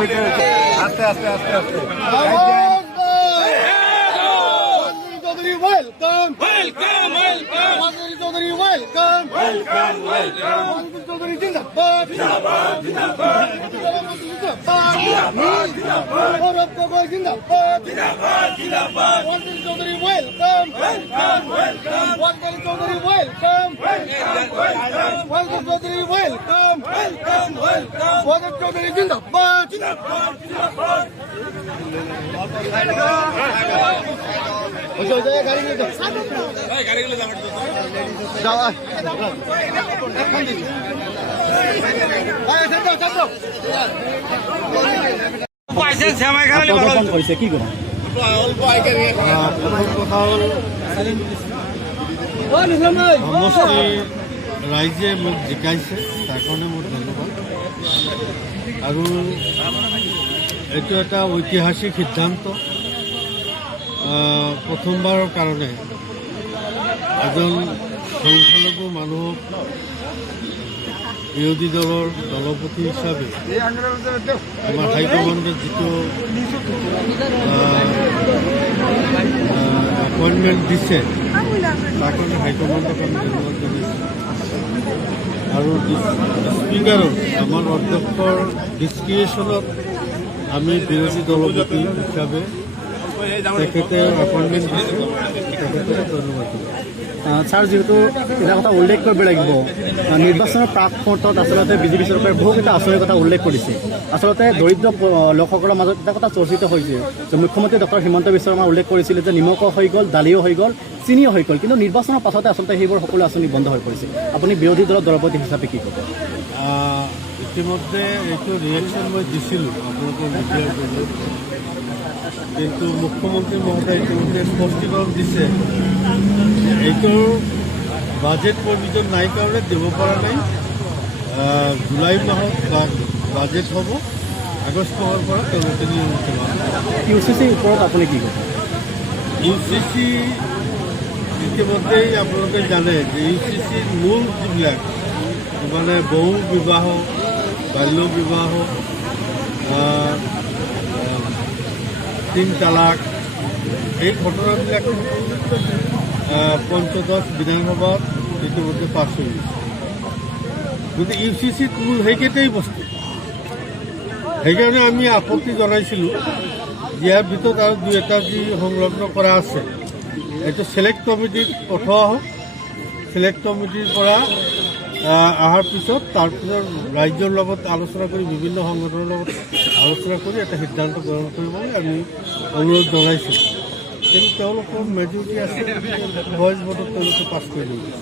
আস্তে আস্তে আস্তে আস্তে Welcome, welcome, welcome. Wazir Chaudhary, welcome, welcome, welcome. Wazir Chaudhary, Jindabad, Jindabad, Jindabad. Jindabad, Jindabad. Gaurav Gogoi, Jindabad, Jindabad, Jindabad. Wazir Chaudhary, welcome, welcome, welcome. Wazir Chaudhary, welcome, welcome, welcome. Wazir Chaudhary, welcome, welcome, welcome. Wazir Chaudhary, Jindabad, Jindabad, Jindabad. গাড়ি নিয়ে যাও কি করো ৰাইজে মোক জিকাইছে তাৰ কাৰণে মোৰ ধন্যবাদ আৰু এইটো এটা ঐতিহাসিক সিদ্ধান্ত প্ৰথমবাৰৰ কাৰণে এজন সংখ্যালঘু মানুহক বিৰোধী দলৰ দলপতি হিচাপে আমাৰ হাইকমাণ্ডে যিটো এপইণ্টমেণ্ট দিছে তাৰ কাৰণে হাইকমাণ্ডক আমি ধন্যবাদ জনাইছোঁ আৰু স্পীকাৰৰ আমাৰ অধ্যক্ষৰ ডিছক্ৰিয়েশ্যনত আমি বিৰোধী দলপতি হিচাপে তেখেতে এপইণ্টমেণ্ট দিছে তেখেতক ধন্যবাদ। ছাৰ, যিহেতু এটা কথা উল্লেখ কৰিব লাগিব, নিৰ্বাচনৰ প্ৰাক মুহূৰ্তত আচলতে বিজেপি চৰকাৰে বহুকেইটা আঁচনিৰ কথা উল্লেখ কৰিছে। আচলতে দৰিদ্ৰ লোকসকলৰ মাজত এটা কথা চৰ্চিত হৈছে যে মুখ্যমন্ত্ৰী ডক্টৰ হিমন্ত বিশ্ব শৰ্মাই উল্লেখ কৰিছিলে যে নিমখো হৈ গ'ল, দালিও হৈ গ'ল, চিনিও হৈ গ'ল, কিন্তু নিৰ্বাচনৰ পাছতে আচলতে সেইবোৰ সকলো আঁচনি বন্ধ হৈ পৰিছে। আপুনি বিৰোধী দলৰ দলপতি হিচাপে কি ক'ব? ইতিমধ্যে এইটো ৰিয়েকশ্যন মই দিছিলোঁ আপোনালোকৰ মিডিয়াৰ জৰিয়তে, কিন্তু মুখ্যমন্ত্ৰী মহোদয় ইতিমধ্যে স্পষ্টীকৰণ দিছে এইটোৰ বাজেট প্ৰভিজন নাই কাৰণে দিব পৰা নাই। জুলাই মাহত বাজেট হ'ব, আগষ্ট মাহৰ পৰা তেওঁলোকে নিয়ম চলাব। UCCৰ ওপৰত আপুনি কি ক'ব? UCC ইতিমধ্যেই আপোনালোকে জানে যে UCCৰ মূল যিবিলাক মানে বহু বিবাহ, বাল্য বিবাহ, 3 তালাক, এই ঘটনাবিলাক পঞ্চদশ বিধানসভাত ইতিমধ্যে পাছ হৈ গৈছে। গতিকে UCCত মূল সেইকেইটাই বস্তু, সেইকাৰণে আমি আপত্তি জনাইছিলোঁ। ইয়াৰ ভিতৰত আৰু 2-এটা যি সংলগ্ন কৰা আছে এইটো ছিলেক্ট কমিটিত পঠোৱা হওক। ছিলেক্ট কমিটিৰ পৰা অহাৰ পিছত তাৰপিছত ৰাজ্যৰ লগত আলোচনা কৰি বিভিন্ন সংগঠনৰ লগত আলোচনা কৰি এটা সিদ্ধান্ত গ্ৰহণ কৰিবলৈ আমি অনুৰোধ জনাইছিলোঁ। কিন্তু তেওঁলোকৰ মেজৰিটি আছে, ভইচ ভোটত তেওঁলোকে পাছ কৰি দিছে।